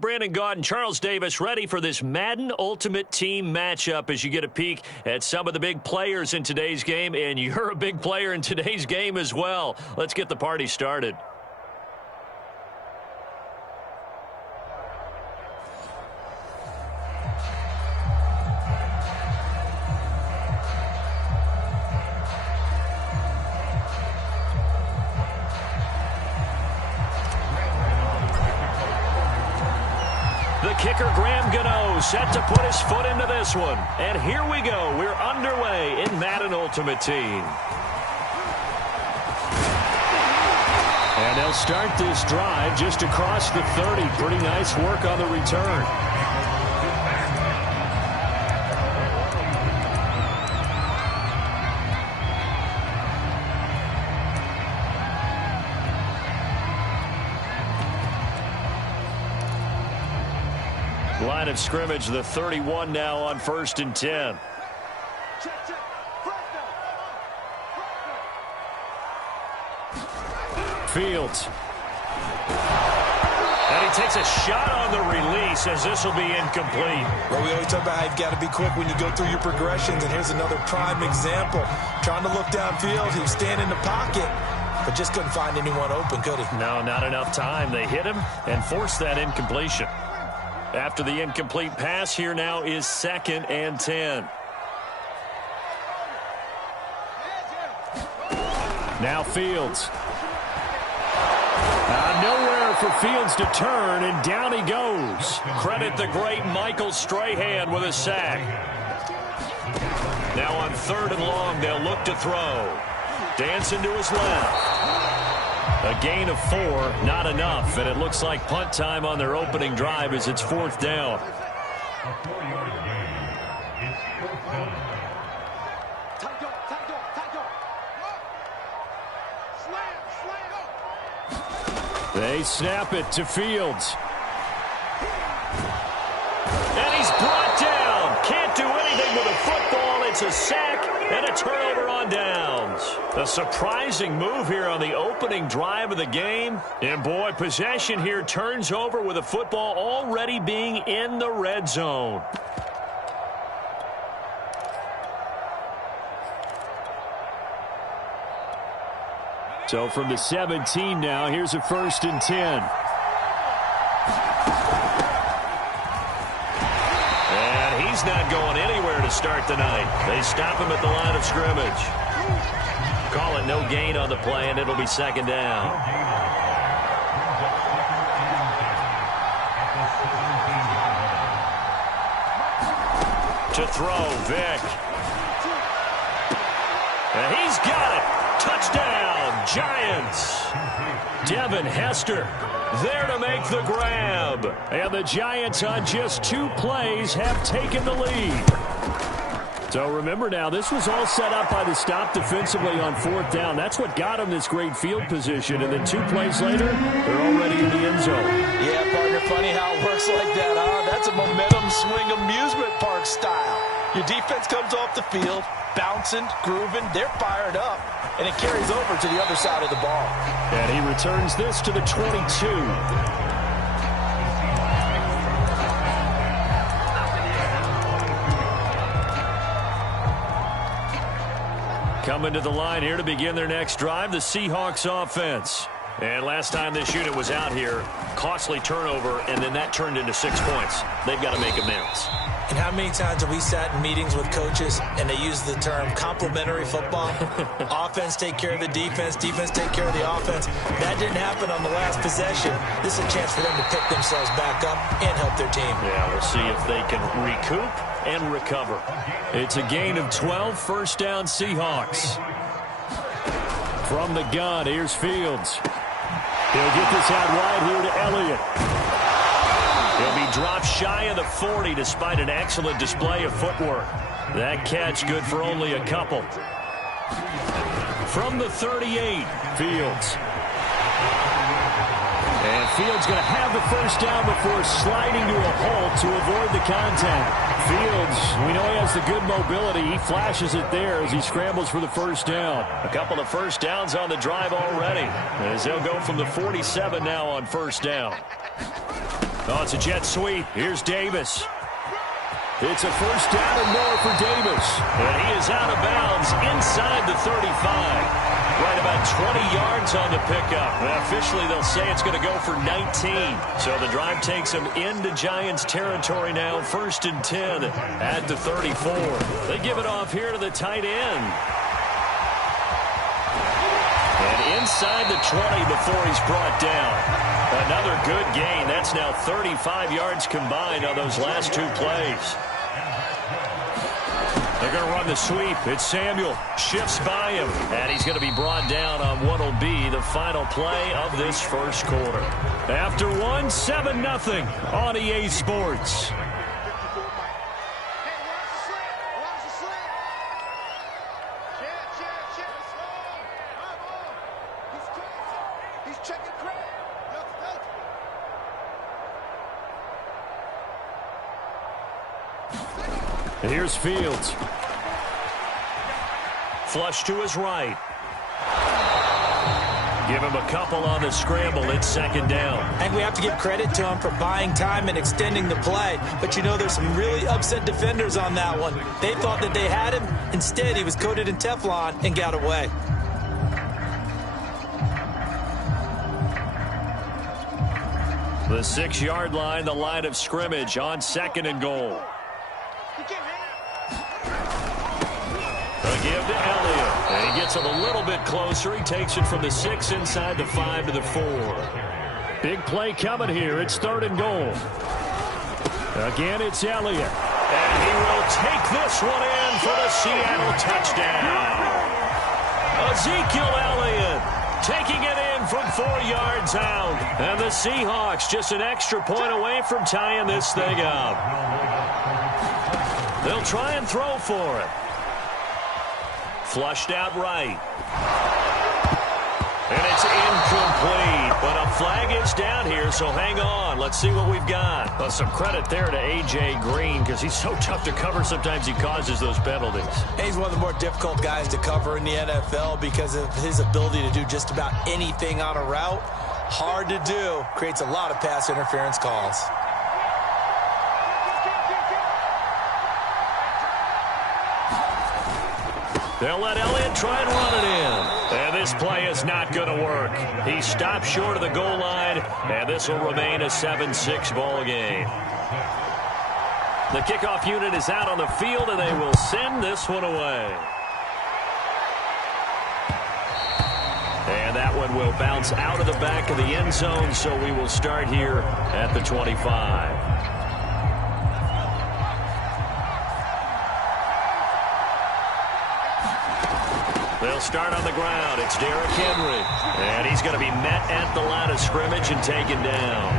Brandon Gaud and Charles Davis ready for this Madden Ultimate Team matchup as you get a peek at some of the big players in today's game, and you're a big player in today's game as well. Let's get the party started. The kicker, Graham Gano, set to put his foot into this one. And here we go. We're underway in Madden Ultimate Team. And they'll start this drive just across the 30. Pretty nice work on the return. Line of scrimmage, the 31 now on 1st and 10. Fields. And he takes a shot on the release as this will be incomplete. Well, we always talk about how you've got to be quick when you go through your progressions, and here's another prime example. Trying to look downfield, he was standing in the pocket, but just couldn't find anyone open, could he? No, not enough time. They hit him and forced that incompletion. After the incomplete pass, here now is 2nd and 10. Now Fields. Nowhere for Fields to turn, and down he goes. Credit the great Michael Strahan with a sack. Now on 3rd and long, they'll look to throw. Dancing to his left. A gain of 4, not enough, and it looks like punt time on their opening drive as it's 4th down. They snap it to Fields. And he's brought down. Can't do anything with a football. It's a sack and a turnover on downs. A surprising move here on the opening drive of the game. And boy, possession here turns over with a football already being in the red zone. So from the 17 now, here's a 1st and 10. And he's not going anywhere to start the night. They stop him at the line of scrimmage. Call it no gain on the play, and it'll be 2nd down. To throw, Vick. And he's got it. Touchdown, Giants. Devin Hester there to make the grab. And the Giants on just 2 plays have taken the lead. So remember now, this was all set up by the stop defensively on 4th down. That's what got them this great field position. And then 2 plays later, they're already in the end zone. Yeah, partner, funny how it works like that, huh? That's a momentum swing amusement park style. Your defense comes off the field, bouncing, grooving, they're fired up, and it carries over to the other side of the ball. And he returns this to the 22. Coming to the line here to begin their next drive, the Seahawks offense. And last time this unit was out here, costly turnover, and then that turned into 6 points. They've got to make amends. And how many times have we sat in meetings with coaches and they use the term complementary football? Offense take care of the defense, defense take care of the offense. That didn't happen on the last possession. This is a chance for them to pick themselves back up and help their team. Yeah, we'll see if they can recoup and recover. It's a gain of 12, 1st down Seahawks. From the gun, here's Fields. He'll get this out wide here to Elliott. He'll be dropped shy of the 40 despite an excellent display of footwork. That catch good for only a couple. From the 38, Fields. And Fields going to have the 1st down before sliding to a halt to avoid the contact. Fields, we know he has the good mobility. He flashes it there as he scrambles for the 1st down. A couple of 1st downs on the drive already, as they'll go from the 47 now on 1st down. Oh, it's a jet sweep. Here's Davis. It's a first down and more for Davis. And he is out of bounds inside the 35. Right about 20 yards on the pickup. Officially, they'll say it's going to go for 19. So the drive takes them into Giants territory now. 1st and 10 at the 34. They give it off here to the tight end. And inside the 20 before he's brought down. Another good gain. That's now 35 yards combined on those last 2 plays. They're going to run the sweep. It's Samuel. Shifts by him. And he's going to be brought down on what will be the final play of this first quarter. After 7-0 on EA Sports. Here's Fields. Flush to his right. Give him a couple on the scramble. It's 2nd down. I think we have to give credit to him for buying time and extending the play. But you know there's some really upset defenders on that one. They thought that they had him. Instead, he was coated in Teflon and got away. The 6-yard line, the line of scrimmage on 2nd and goal. A give to Elliott. And he gets it a little bit closer. He takes it from the 6 inside the 5 to the 4. Big play coming here. It's 3rd and goal. Again, it's Elliott. And he will take this one in for the Seattle touchdown. Ezekiel Elliott taking it in from 4 yards out. And the Seahawks just an extra point away from tying this thing up. They'll try and throw for it. Flushed out right. And it's incomplete. But a flag is down here, so hang on. Let's see what we've got. Well, some credit there to A.J. Green because he's so tough to cover. Sometimes he causes those penalties. He's one of the more difficult guys to cover in the NFL because of his ability to do just about anything on a route. Hard to do. Creates a lot of pass interference calls. They'll let Elliott try and run it in. And this play is not going to work. He stopped short of the goal line, and this will remain a 7-6 ball game. The kickoff unit is out on the field, and they will send this one away. And that one will bounce out of the back of the end zone, so we will start here at the 25. They'll start on the ground. It's Derrick Henry. And he's going to be met at the line of scrimmage and taken down.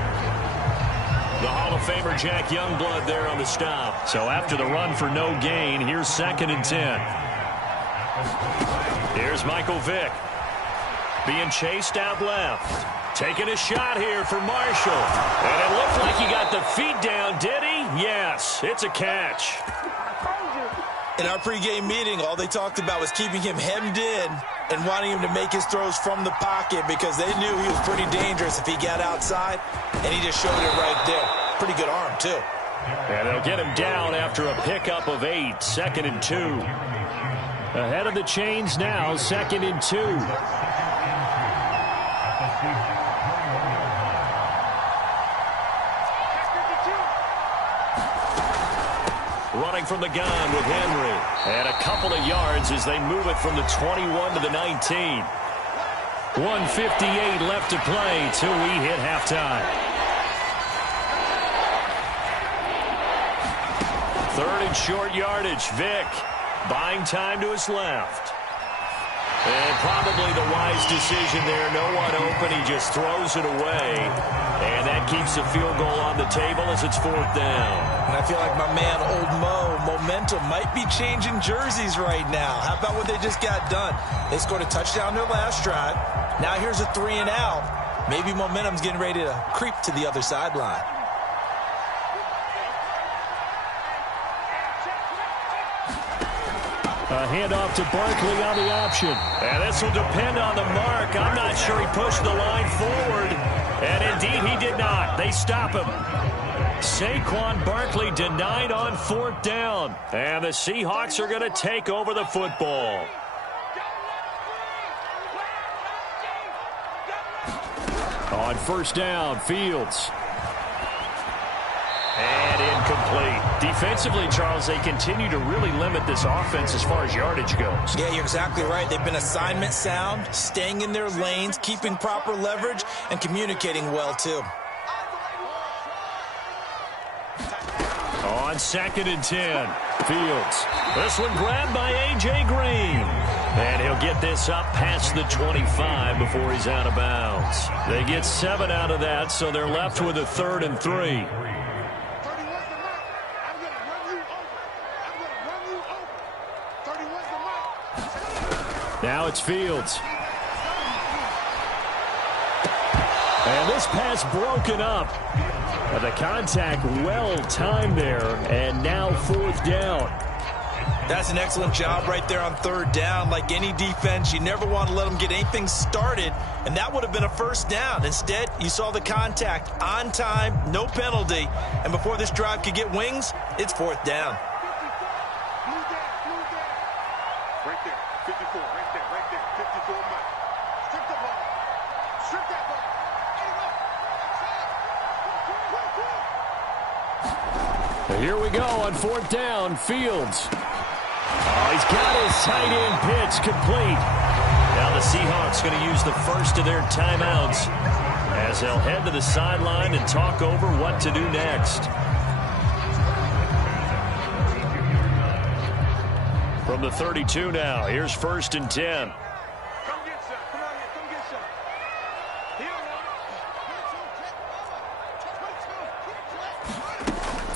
The Hall of Famer Jack Youngblood there on the stop. So after the run for no gain, here's 2nd and 10. Here's Michael Vick. Being chased out left. Taking a shot here for Marshall. And it looked like he got the feet down, did he? Yes, it's a catch. In our pregame meeting, all they talked about was keeping him hemmed in and wanting him to make his throws from the pocket because they knew he was pretty dangerous if he got outside, and he just showed it right there. Pretty good arm, too. And they'll get him down after a pickup of 8, 2nd and 2. Ahead of the chains now, 2nd and 2. Running from the gun with Henry. And a couple of yards as they move it from the 21 to the 19. 1:58 left to play till we hit halftime. 3rd and short yardage. Vick buying time to his left. And probably the wise decision there. No one open. He just throws it away. And that keeps the field goal on the table as it's 4th down. And I feel like my man, Old Mo, momentum might be changing jerseys right now. How about what they just got done? They scored a touchdown their last drive. Now here's a 3 and out. Maybe momentum's getting ready to creep to the other sideline. A handoff to Barkley on the option. And this will depend on the mark. I'm not sure he pushed the line forward. And indeed, he did not. They stop him. Saquon Barkley denied on 4th down. And the Seahawks are going to take over the football. On 1st down, Fields. And incomplete. Defensively, Charles, they continue to really limit this offense as far as yardage goes. Yeah, you're exactly right. They've been assignment sound, staying in their lanes, keeping proper leverage, and communicating well, too. On 2nd and 10, Fields. This one grabbed by A.J. Green. And he'll get this up past the 25 before he's out of bounds. They get 7 out of that, so they're left with a 3rd and 3. Now it's Fields. And this pass broken up. But the contact well timed there, and now 4th down. That's an excellent job right there on 3rd down. Like any defense, you never want to let them get anything started, and that would have been a 1st down. Instead, you saw the contact on time, no penalty, and before this drive could get wings, it's 4th down. Right there, 54, right there, 54 Mike. Strip the ball. Strip that ball. Here we go on 4th down, Fields. Oh, he's got his tight end pitch complete. Now the Seahawks going to use the first of their timeouts as they'll head to the sideline and talk over what to do next. From the 32 now, here's 1st and 10. Come get some. Come on here. Come get some.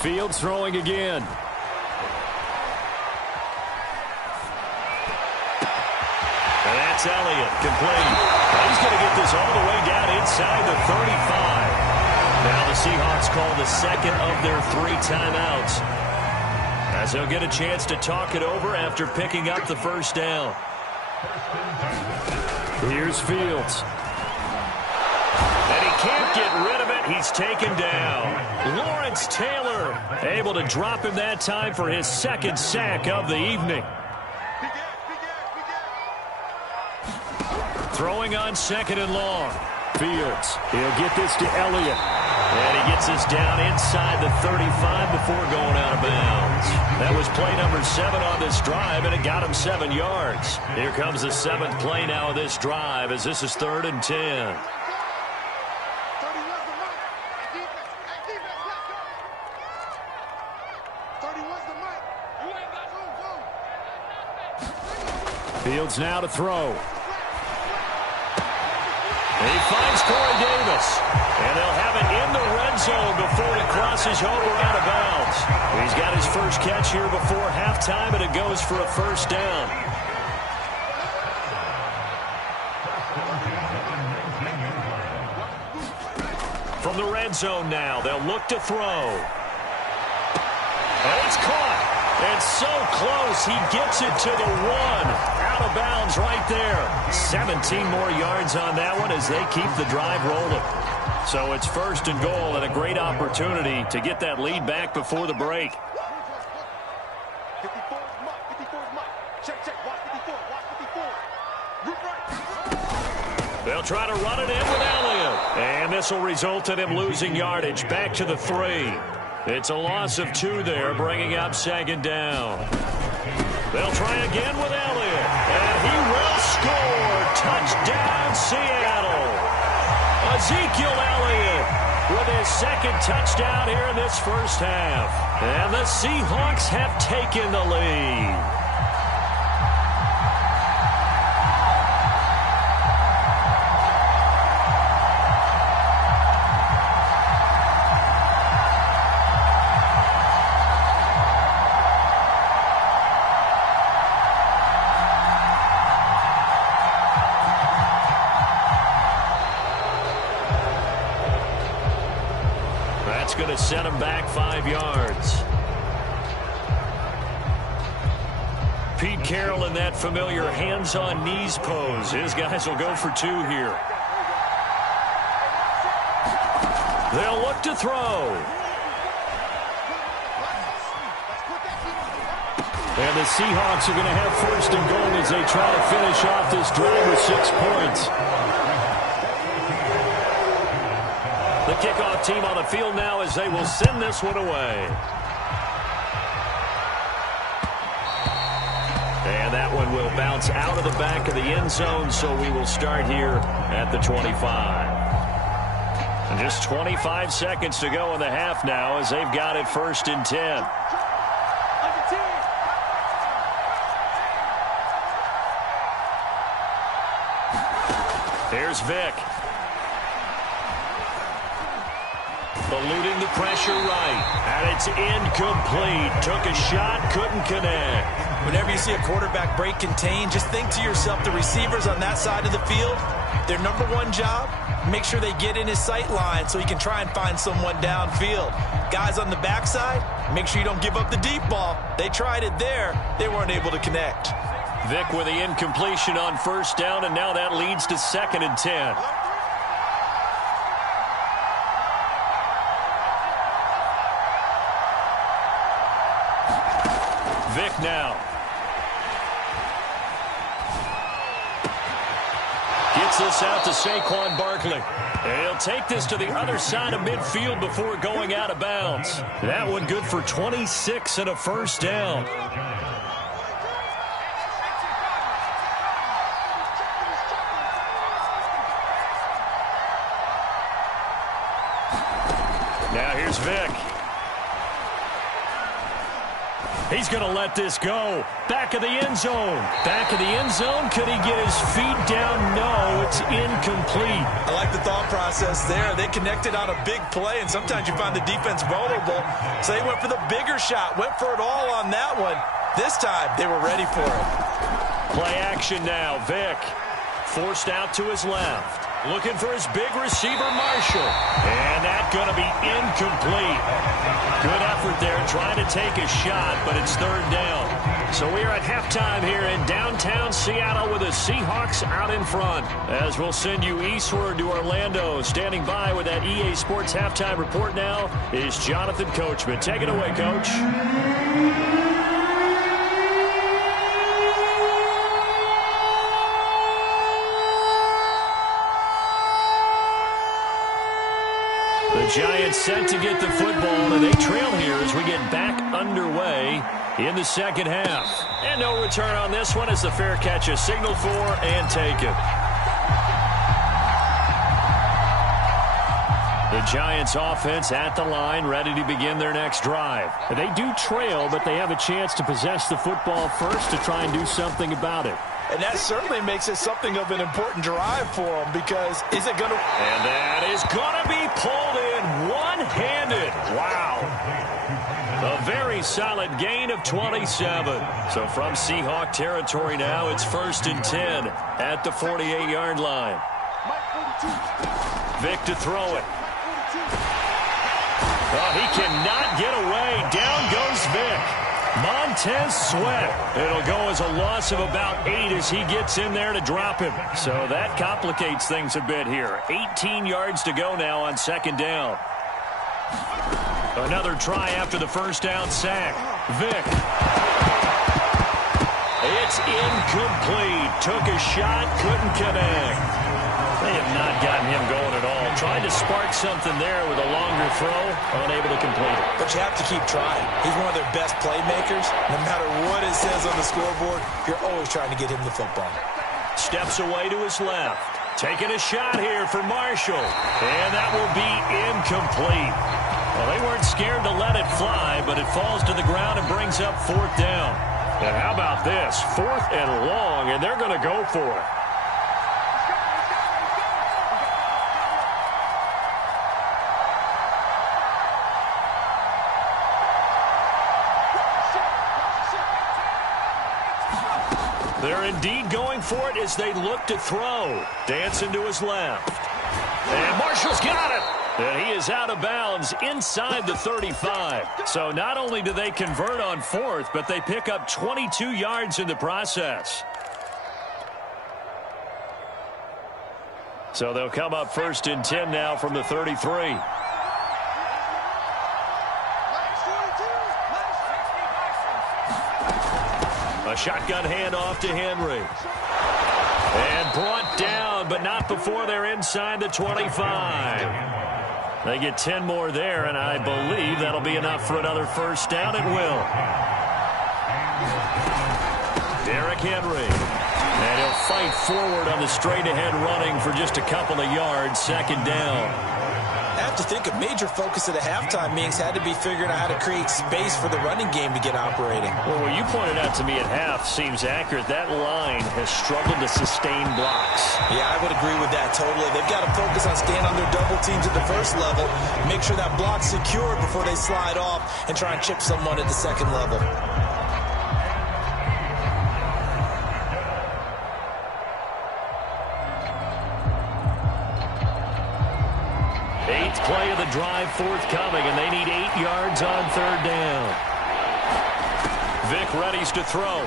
Fields throwing again. And that's Elliott, complete. He's going to get this all the way down inside the 35. Now the Seahawks call the 2nd of their 3 timeouts, as they'll get a chance to talk it over after picking up the 1st down. Here's Fields. And he can't get rid of it. He's taken down. Lawrence Taylor able to drop him that time for his 2nd sack of the evening. Throwing on 2nd and long. Fields. He'll get this to Elliott. And he gets this down inside the 35 before going out of bounds. That was play number 7 on this drive, and it got him 7 yards. Here comes the 7th play now of this drive, as this is 3rd and 10. Fields now to throw. He finds Corey Davis, and they'll have it in the red zone before it crosses over out of bounds. He's got his first catch here before halftime, and it goes for a 1st down. From the red zone now, they'll look to throw. And it's caught. It's so close, he gets it to the 1. Out of bounds right there. 17 more yards on that one as they keep the drive rolling. So it's 1st and goal, and a great opportunity to get that lead back before the break. 54 Mike. Check. Watch 54. Root right. They'll try to run it in with Elliott. And this will result in him losing yardage back to the 3. It's a loss of 2 there, bringing up 2nd down. They'll try again with Elliott, and he will score. Touchdown, Seattle. Ezekiel Elliott with his 2nd touchdown here in this 1st half. And the Seahawks have taken the lead. Going to set him back 5 yards. Pete Carroll in that familiar hands-on knees pose. His guys will go for 2 here. They'll look to throw. And the Seahawks are going to have first and goal as they try to finish off this drive with 6 points. The kickoff team on the field now as they will send this one away. And that one will bounce out of the back of the end zone, so we will start here at the 25. And just 25 seconds to go in the half now as they've got it first and 10. Here's Vick. Eluding the pressure right. And it's incomplete. Took a shot, couldn't connect. Whenever you see a quarterback break contain, just think to yourself, the receivers on that side of the field, their number one job, make sure they get in his sight line so he can try and find someone downfield. Guys on the backside, make sure you don't give up the deep ball. They tried it there. They weren't able to connect. Vick with the incompletion on first down, and now that leads to 2nd and 10. Vick now. Gets this out to Saquon Barkley. And he'll take this to the other side of midfield before going out of bounds. That one good for 26 and a first down. Now here's Vick. He's going to let this go. Back of the end zone. Back of the end zone. Could he get his feet down? No, it's incomplete. I like the thought process there. They connected on a big play, and sometimes you find the defense vulnerable. So they went for the bigger shot, went for it all on that one. This time, they were ready for it. Play action now. Vick forced out to his left. Looking for his big receiver, Marshall. And that's going to be incomplete. Good effort there trying to take a shot, but it's 3rd down. So we are at halftime here in downtown Seattle with the Seahawks out in front. As we'll send you eastward to Orlando. Standing by with that EA Sports halftime report now is Jonathan Coachman. Take it away, Coach. The Giants set to get the football, and they trail here as we get back underway in the 2nd half. And no return on this one as the fair catch is signaled for and taken. The Giants offense at the line, ready to begin their next drive. They do trail, but they have a chance to possess the football first to try and do something about it. And that certainly makes it something of an important drive for them, because is it going to... And that is going to be pulled in one-handed. Wow. A very solid gain of 27. So from Seahawk territory now, it's 1st and 10 at the 48-yard line. Vick to throw it. Oh, he cannot get away. Down goes Vick. Montez Sweat. It'll go as a loss of about 8 as he gets in there to drop him. So that complicates things a bit here. 18 yards to go now on 2nd down. Another try after the first down sack. Vick. It's incomplete. Took a shot, couldn't connect. They have not gotten him going at all. Tried to spark something there with a longer throw, unable to complete it. But you have to keep trying. He's one of their best playmakers. No matter what it says on the scoreboard, you're always trying to get him the football. Steps away to his left. Taking a shot here for Marshall. And that will be incomplete. Well, they weren't scared to let it fly, but it falls to the ground and brings up 4th down. And how about this? 4th and long, and they're going to go for it. They're indeed going for it as they look to throw. Dancing to his left. And Marshall's got it. And he is out of bounds inside the 35. So not only do they convert on 4th, but they pick up 22 yards in the process. So they'll come up 1st and 10 now from the 33. A shotgun handoff to Henry. And brought down, but not before they're inside the 25. They get 10 more there, and I believe that'll be enough for another first down. It will. Derrick Henry. And he'll fight forward on the straight-ahead running for just a couple of yards. Second down. I have to think a major focus at the halftime meetings had to be figuring out how to create space for the running game to get operating. Well, what you pointed out to me at half seems accurate. That line has struggled to sustain blocks. Yeah, I would agree with that totally. They've got to focus on staying on their double teams at the first level, make sure that block's secured before they slide off and try and chip someone at the second level. Eighth play of the drive forthcoming, and they need 8 yards on third down. Vic readies to throw.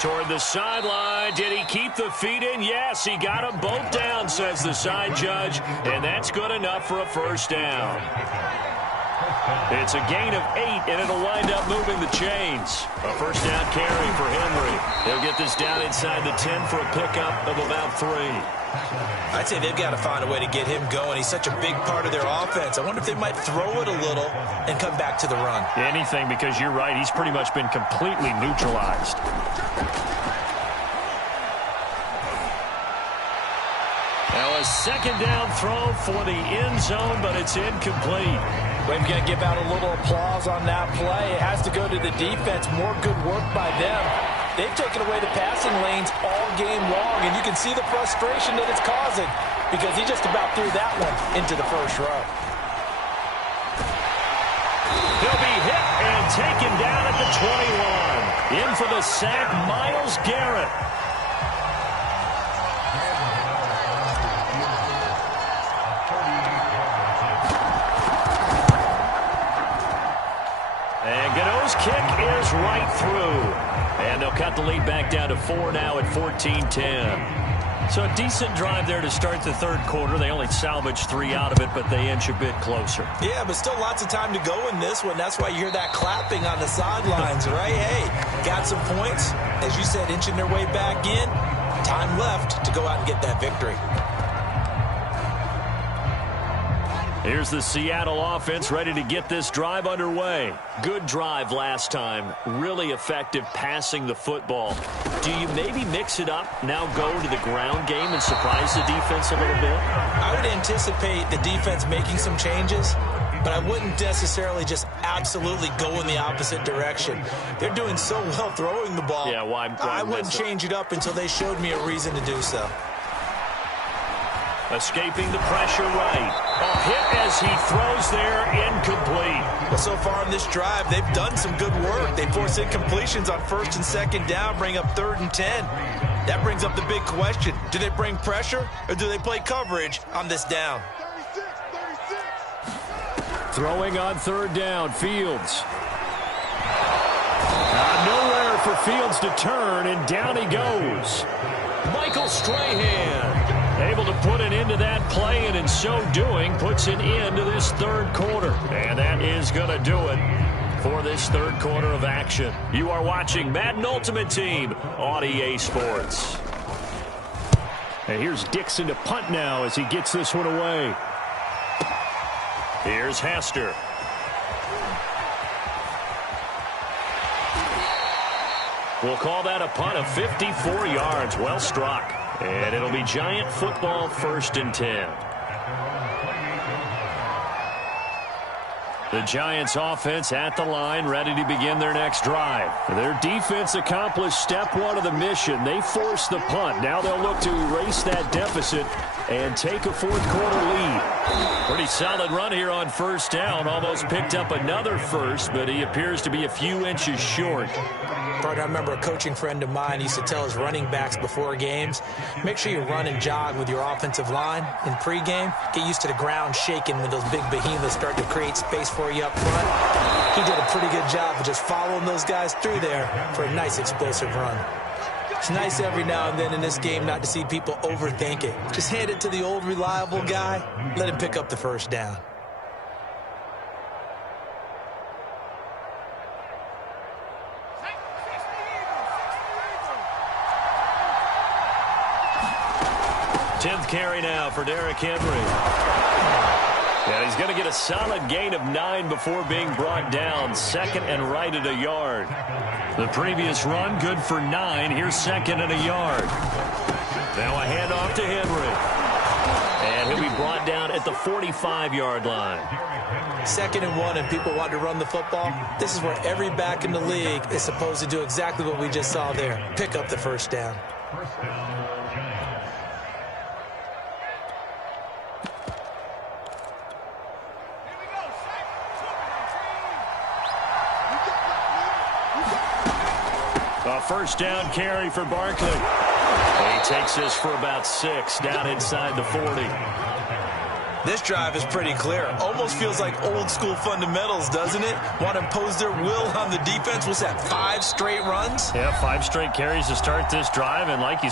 Toward the sideline. Did he keep the feet in? Yes, he got them both down, says the side judge, and that's good enough for a first down. It's a gain of 8, and it'll wind up moving the chains. A first down carry for Henry. He'll get this down inside the 10 for a pickup of about 3. I'd say they've got to find a way to get him going. He's such a big part of their offense. I wonder if they might throw it a little and come back to the run. Anything, because you're right. He's pretty much been completely neutralized. Now a second down throw for the end zone, but it's incomplete. We're going to give out a little applause on that play. It has to go to the defense. More good work by them. They've taken away the passing lanes all game long, and you can see the frustration that it's causing because he just about threw that one into the first row. He'll be hit and taken down at the 21. In for the sack, Myles Garrett. And Gano's kick is right through. And they'll cut the lead back down to 4 now at 14-10. So a decent drive there to start the third quarter. They only salvaged 3 out of it, but they inch a bit closer. Yeah, but still lots of time to go in this one. That's why you hear that clapping on the sidelines, right? Hey, got some points. As you said, inching their way back in. Time left to go out and get that victory. Here's the Seattle offense ready to get this drive underway. Good drive last time. Really effective passing the football. Do you maybe mix it up, now go to the ground game and surprise the defense a little bit? I would anticipate the defense making some changes, but I wouldn't necessarily just absolutely go in the opposite direction. They're doing so well throwing the ball. Yeah, why I wouldn't change it up until they showed me a reason to do so. Escaping the pressure right. A hit as he throws there, incomplete. Well, so far in this drive, they've done some good work. They force incompletions on first and second down, bring up 3rd and 10. That brings up the big question. Do they bring pressure or do they play coverage on this down? 36. Throwing on 3rd down, Fields. Nowhere for Fields to turn, and down he goes. Michael Strahan able to put an end to that play, and in so doing, puts an end to this third quarter. And that is going to do it for this third quarter of action. You are watching Madden Ultimate Team on EA Sports. And here's Dixon to punt now as he gets this one away. Here's Hester. We'll call that a punt of 54 yards. Well struck. And it'll be Giant football, 1st and 10. The Giants offense at the line, ready to begin their next drive. Their defense accomplished step 1 of the mission. They forced the punt. Now they'll look to erase that deficit and take a fourth quarter lead. Pretty solid run here on first down. Almost picked up another first, but he appears to be a few inches short. Partner, I remember a coaching friend of mine used to tell his running backs before games, make sure you run and jog with your offensive line in pregame. Get used to the ground shaking when those big behemoths start to create space for you up front. He did a pretty good job of just following those guys through there for a nice explosive run. It's nice every now and then in this game not to see people overthink it. Just hand it to the old reliable guy. Let him pick up the first down. 10th carry now for Derrick Henry. And he's going to get a solid gain of 9 before being brought down. Second and right at a yard. The previous run, good for 9. Here's second and a yard. Now a handoff to Henry. And he'll be brought down at the 45-yard line. 2nd and 1, and people want to run the football. This is where every back in the league is supposed to do exactly what we just saw there. Pick up the first down. A first down carry for Barkley. He takes this for about 6 down inside the 40. This drive is pretty clear. Almost feels like old school fundamentals, doesn't it? Want to impose their will on the defense. What's that, 5 straight runs? Yeah, 5 straight carries to start this drive, and like you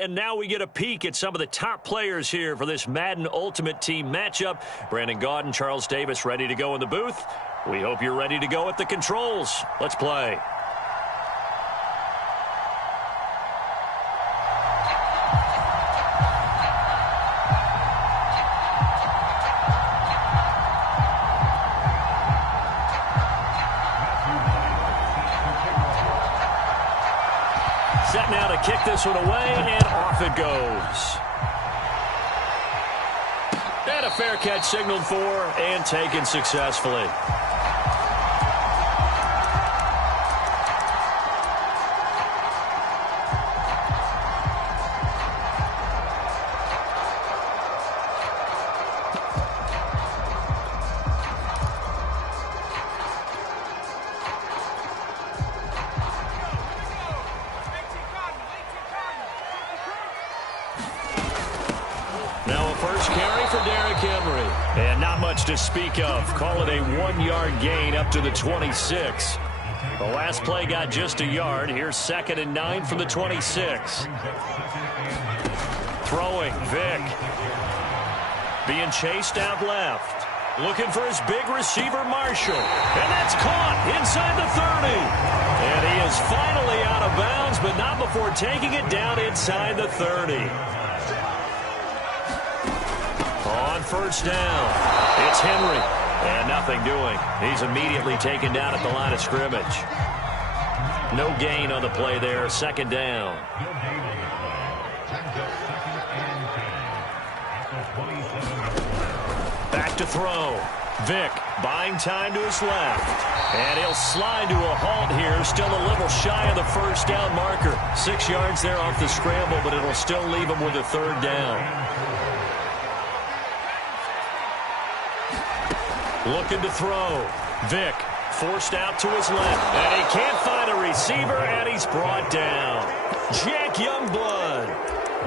And now we get a peek at some of the top players here for this Madden Ultimate Team matchup. Brandon Gaudin, Charles Davis ready to go in the booth. We hope you're ready to go at the controls. Let's play. Set now to kick this one away, and off it goes. And a fair catch signaled for and taken successfully. To speak of. Call it a 1-yard gain up to the 26. The last play got just a yard. Here's 2nd and 9 from the 26. Throwing, Vick. Being chased out left. Looking for his big receiver, Marshall. And that's caught inside the 30. And he is finally out of bounds, but not before taking it down inside the 30. On first down, it's Henry. And nothing doing. He's immediately taken down at the line of scrimmage. No gain on the play there. Second down. Back to throw. Vick buying time to his left. And he'll slide to a halt here. Still a little shy of the first down marker. 6 yards there off the scramble, but it'll still leave him with a third down. Looking to throw. Vick forced out to his left. And he can't find a receiver, and he's brought down. Jack Youngblood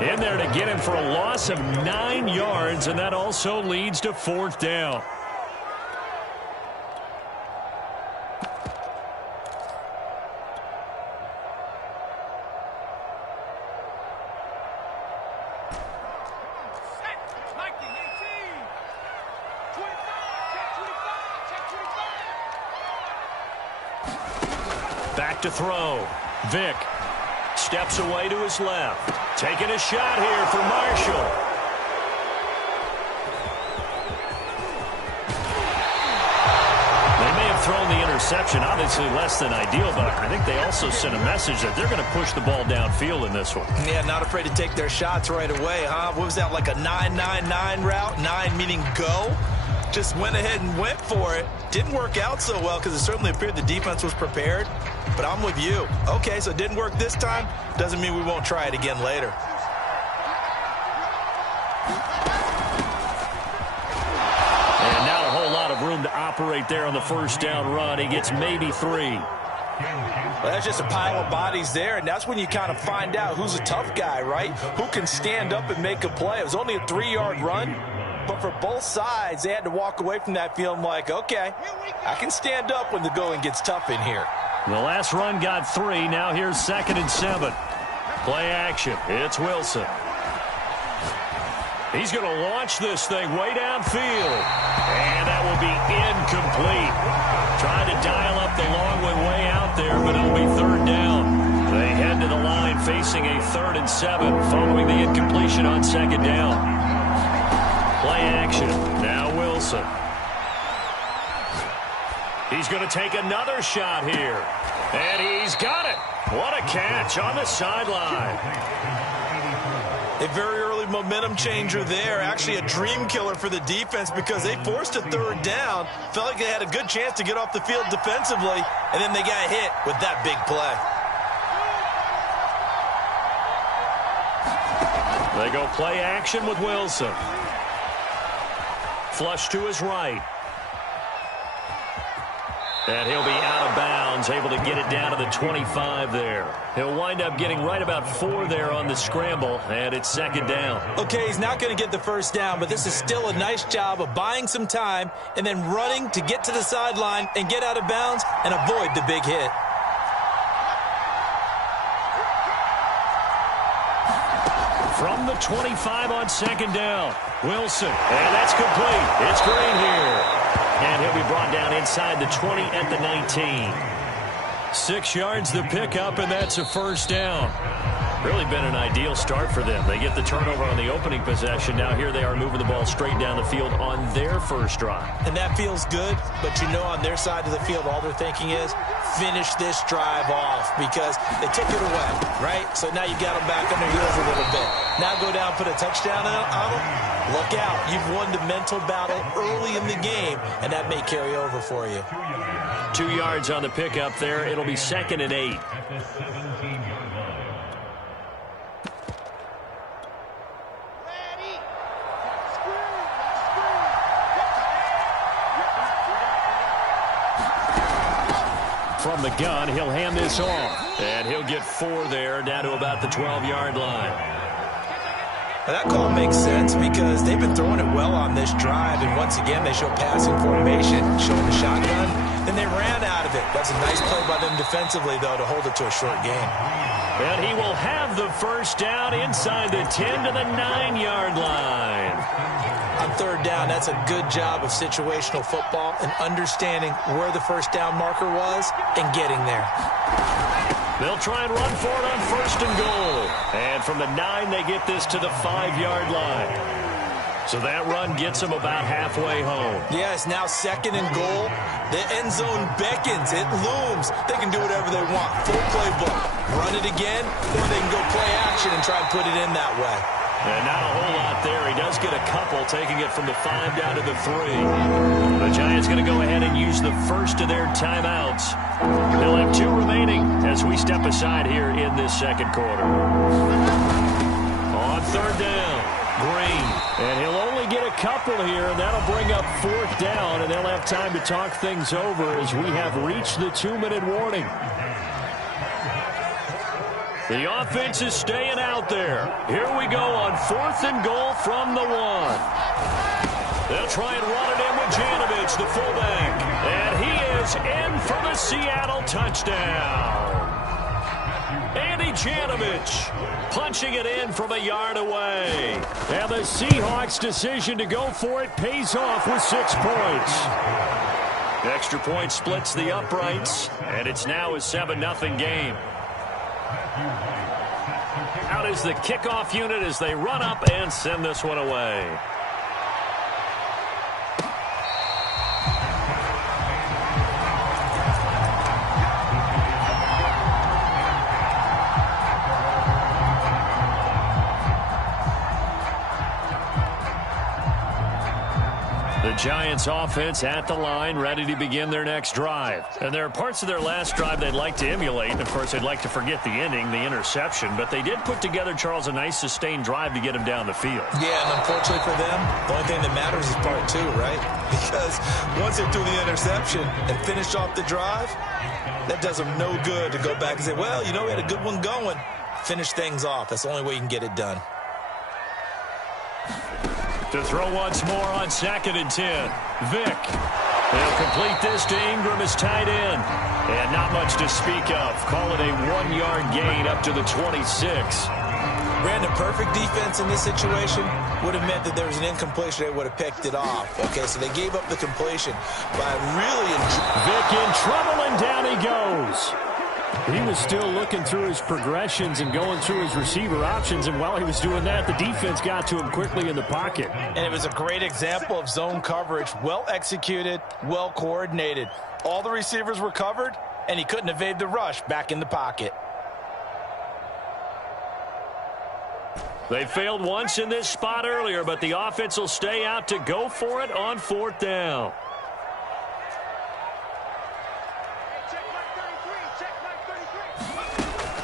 in there to get him for a loss of 9 yards, and that also leads to fourth down. Back to throw. Vick steps away to his left. Taking a shot here for Marshall. They may have thrown the interception, obviously less than ideal, but I think they also sent a message that they're going to push the ball downfield in this one. Yeah, not afraid to take their shots right away, huh? What was that, like a 9-9-9 route? 9 meaning go? Just went ahead and went for it. Didn't work out so well because it certainly appeared the defense was prepared. But I'm with you. Okay, so it didn't work this time. Doesn't mean we won't try it again later. And not a whole lot of room to operate there on the first down run. He gets maybe 3. Well, that's just a pile of bodies there, and that's when you kind of find out who's a tough guy, right? Who can stand up and make a play. It was only a 3-yard run. But for both sides, they had to walk away from that feeling like, okay, I can stand up when the going gets tough in here. The last run got 3. Now here's 2nd and 7. Play action. It's Wilson. He's going to launch this thing way downfield. And that will be incomplete. Trying to dial up the long one way out there, but it'll be third down. They head to the line facing a 3rd and 7 following the incompletion on 2nd down. Play action. Now Wilson. He's going to take another shot here. And he's got it. What a catch on the sideline. A very early momentum changer there. Actually a dream killer for the defense because they forced a third down. Felt like they had a good chance to get off the field defensively. And then they got hit with that big play. They go play action with Wilson. Flush to his right. And he'll be out of bounds, able to get it down to the 25 there. He'll wind up getting right about 4 there on the scramble, and it's 2nd down. Okay, he's not going to get the first down, but this is still a nice job of buying some time and then running to get to the sideline and get out of bounds and avoid the big hit. From the 25 on 2nd down, Wilson. And that's complete. It's Green here. And he'll be brought down inside the 20 at the 19. 6 yards the pickup, and that's a first down. Really been an ideal start for them. They get the turnover on the opening possession. Now here they are moving the ball straight down the field on their first drive. And that feels good, but you know on their side of the field all they're thinking is finish this drive off because they took it away, right? So now you got them back on their heels a little bit. Now go down, put a touchdown on them. Look out. You've won the mental battle early in the game, and that may carry over for you. 2 yards on the pickup there. It'll be 2nd and 8. From the gun, he'll hand this off. And he'll get 4 there, down to about the 12-yard line. Now that call makes sense because they've been throwing it well on this drive, and once again they show passing formation, showing the shotgun, then they ran out of it. That's a nice play by them defensively, though, to hold it to a short game. And he will have the first down inside the 10 to the 9-yard line. On third down, that's a good job of situational football and understanding where the first down marker was and getting there. They'll try and run for it on first and goal. And from the 9, they get this to the 5-yard line. So that run gets them about halfway home. Yeah, it's now second and goal. The end zone beckons. It looms. They can do whatever they want. Full playbook. Run it again, or they can go play action and try and put it in that way. And not a whole lot there. He does get a couple, taking it from the 5 down to the 3. The Giants going to go ahead and use the first of their timeouts. They'll have 2 remaining as we step aside here in this second quarter. On third down, Green. And he'll only get a couple here, and that'll bring up fourth down, and they'll have time to talk things over as we have reached the 2-minute warning. The offense is staying out there. Here we go on fourth and goal from the 1. They'll try and run it in with Janovich, the fullback. And he is in for the Seattle touchdown. Andy Janovich punching it in from a yard away. And the Seahawks' decision to go for it pays off with 6 points. Extra point splits the uprights, and it's now a 7-0 game. Out is the kickoff unit as they run up and send this one away. The Giants offense at the line, ready to begin their next drive. And there are parts of their last drive they'd like to emulate. And, of course, they'd like to forget the ending, the interception. But they did put together, Charles, a nice sustained drive to get him down the field. Yeah, and unfortunately for them, the only thing that matters is part 2, right? Because once they do the interception and finish off the drive, that does them no good to go back and say, well, you know, we had a good one going. Finish things off. That's the only way you can get it done. To throw once more on 2nd and 10. Vick. They'll complete this to Ingram as tight end. And not much to speak of. Call it a 1-yard gain up to the 26. Brandon, perfect defense in this situation would have meant that there was an incompletion. They would have picked it off. Okay, so they gave up the completion by really... Vick in trouble, and down he goes. He was still looking through his progressions and going through his receiver options, and while he was doing that, the defense got to him quickly in the pocket. And it was a great example of zone coverage. Well executed, well coordinated. All the receivers were covered, and he couldn't evade the rush back in the pocket. They failed once in this spot earlier, but the offense will stay out to go for it on fourth down.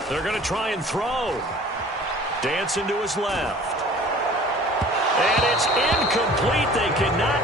They're going to try and throw. Dancing to his left. And it's incomplete. They cannot